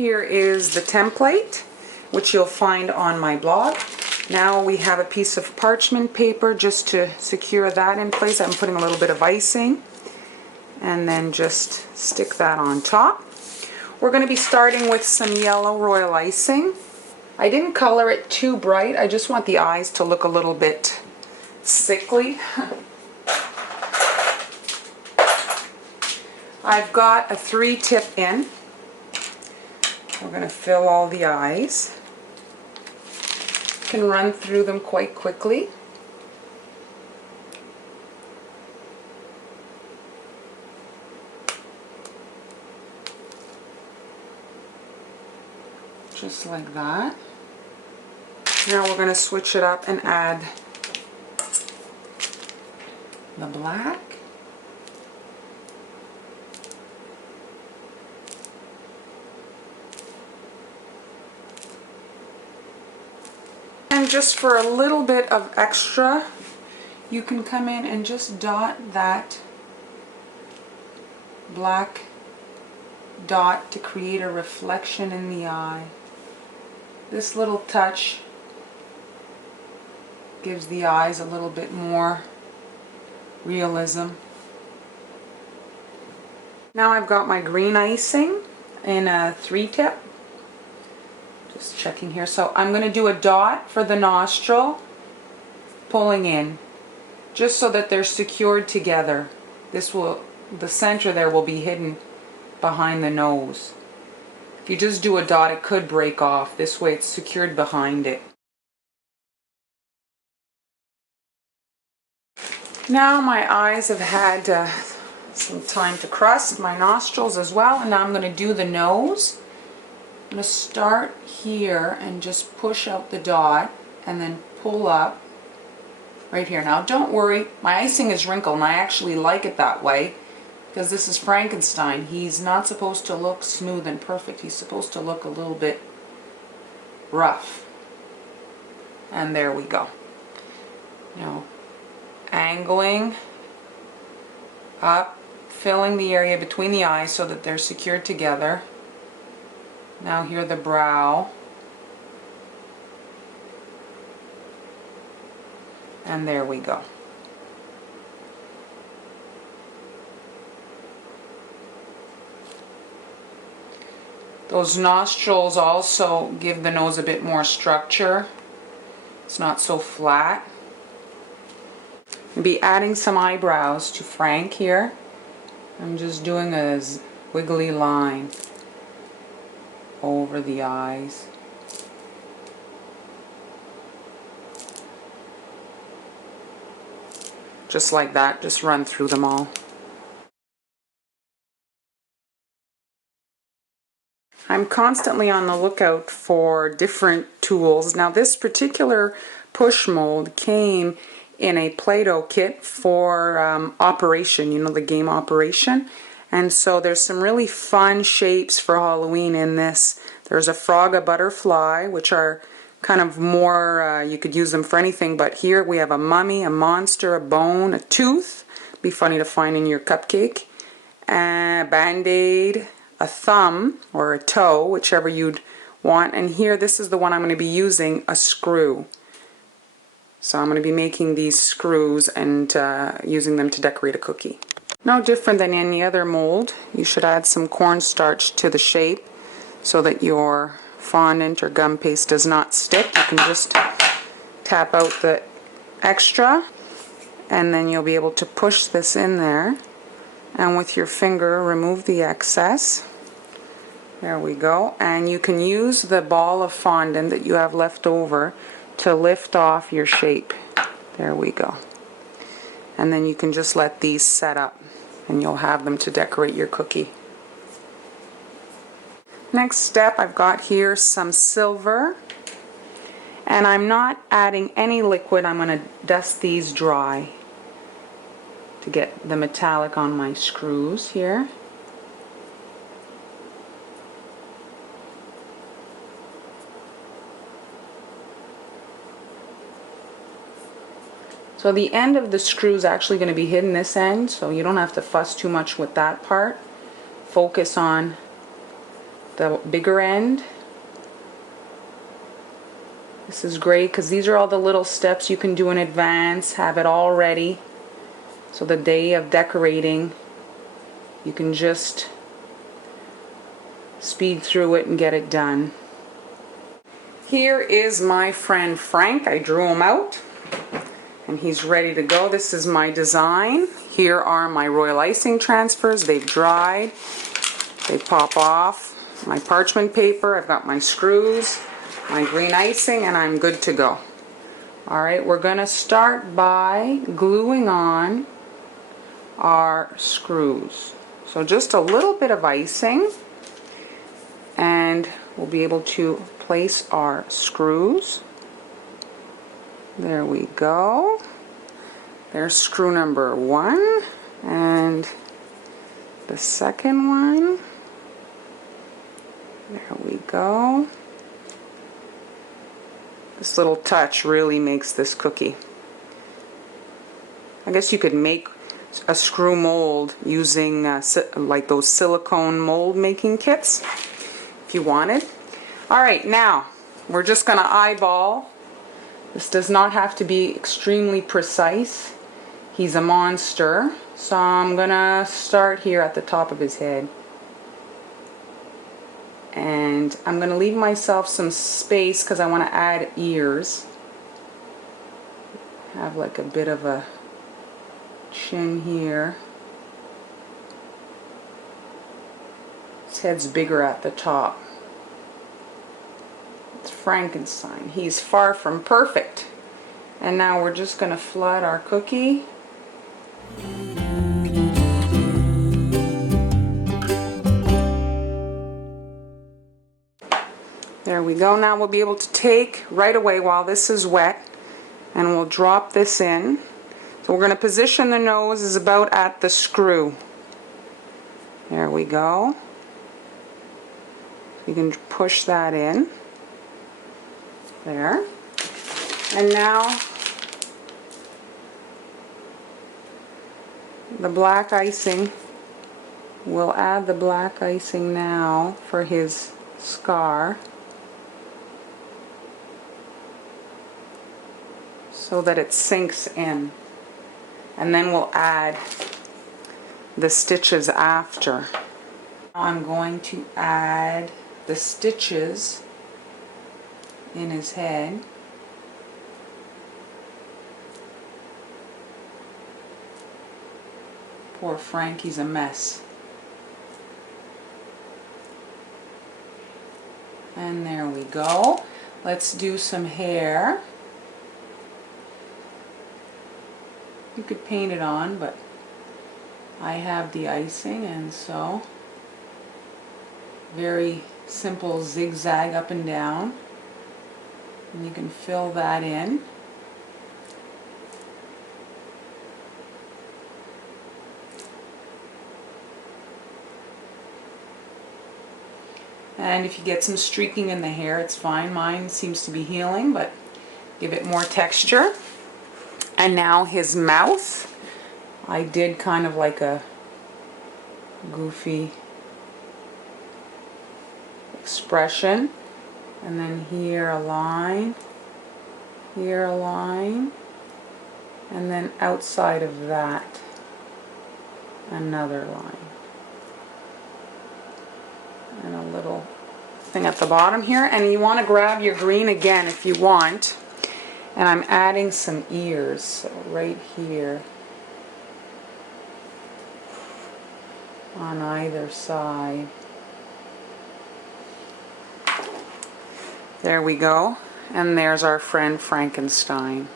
Here is the template, which you'll find on my blog. Now we have a piece of parchment paper just to secure that in place. I'm putting a little bit of icing and then just stick that on top. We're going to be starting with some yellow royal icing. I didn't color it too bright. I just want the eyes to look a little bit sickly. I've got a 3-tip in. We're going to fill all the eyes. You can run through them quite quickly. Just like that. Now we're going to switch it up and add the black. And just for a little bit of extra, you can come in and just dot that black dot to create a reflection in the eye. This little touch gives the eyes a little bit more realism. Now I've got my green icing in a 3-tip. Just checking here. So I'm going to do a dot for the nostril, pulling in, just so that they're secured together. The center there will be hidden behind the nose. If you just do a dot, it could break off. This way it's secured behind it. Now my eyes have had some time to crust, my nostrils as well, and now I'm going to do the nose. I'm going to start here and just push out the dot and then pull up right here. Now don't worry, my icing is wrinkled and I actually like it that way because this is Frankenstein. He's not supposed to look smooth and perfect. He's supposed to look a little bit rough. And there we go. Now, angling up, filling the area between the eyes so that they're secured together. Now here the brow. And there we go. Those nostrils also give the nose a bit more structure. It's not so flat. I'll be adding some eyebrows to Frank here. I'm just doing a wiggly line over the eyes. Just like that, just run through them all. I'm constantly on the lookout for different tools. Now this particular push mold came in a Play-Doh kit for Operation, you know, the game Operation. And so there's some really fun shapes for Halloween in this. There's a frog, a butterfly, which are kind of more, you could use them for anything, but here we have a mummy, a monster, a bone, a tooth, be funny to find in your cupcake, a band-aid, a thumb or a toe, whichever you'd want, and here this is the one I'm going to be using, a screw. So I'm going to be making these screws and using them to decorate a cookie. No different than any other mold. You should add some cornstarch to the shape so that your fondant or gum paste does not stick. You can just tap out the extra and then you'll be able to push this in there and with your finger remove the excess. There we go. And you can use the ball of fondant that you have left over to lift off your shape. There we go. And then you can just let these set up and you'll have them to decorate your cookie. Next step, I've got here some silver, and I'm not adding any liquid. I'm going to dust these dry to get the metallic on my screws here. So the end of the screw is actually going to be hidden this end, so you don't have to fuss too much with that part. Focus on the bigger end. This is great because these are all the little steps you can do in advance, have it all ready, so the day of decorating you can just speed through it and get it done. Here is my friend Frank. I drew him out and he's ready to go. This is my design. Here are my royal icing transfers. They've dried. They pop off. My parchment paper. I've got my screws, my green icing, and I'm good to go. Alright, we're going to start by gluing on our screws. So just a little bit of icing and we'll be able to place our screws. There we go. There's screw number 1 and the second one. There we go. This little touch really makes this cookie. I guess you could make a screw mold using like those silicone mold making kits if you wanted. Alright, now we're just going to eyeball. This does not have to be extremely precise. He's a monster, so I'm going to start here at the top of his head. And I'm going to leave myself some space because I want to add ears. Have like a bit of a chin here. His head's bigger at the top. It's Frankenstein. He's far from perfect. And now we're just going to flood our cookie. There we go. Now we'll be able to take right away while this is wet and we'll drop this in. So we're going to position the nose is about at the screw. There we go. You can push that in. There. And now the black icing. We'll add the black icing now for his scar, so that it sinks in, and then we'll add the stitches after. I'm going to add the stitches in his head. Poor Frank, he's a mess. And there we go. Let's do some hair. You could paint it on, but I have the icing, and so very simple zigzag up and down, and you can fill that in. And if you get some streaking in the hair, it's fine. Mine seems to be healing, but give it more texture. And now his mouth, I did kind of like a goofy expression. And then here a line, here a line, and then outside of that, another line. And a little thing at the bottom here. And you want to grab your green again if you want. And I'm adding some ears, so right here on either side. There we go. And there's our friend Frankenstein.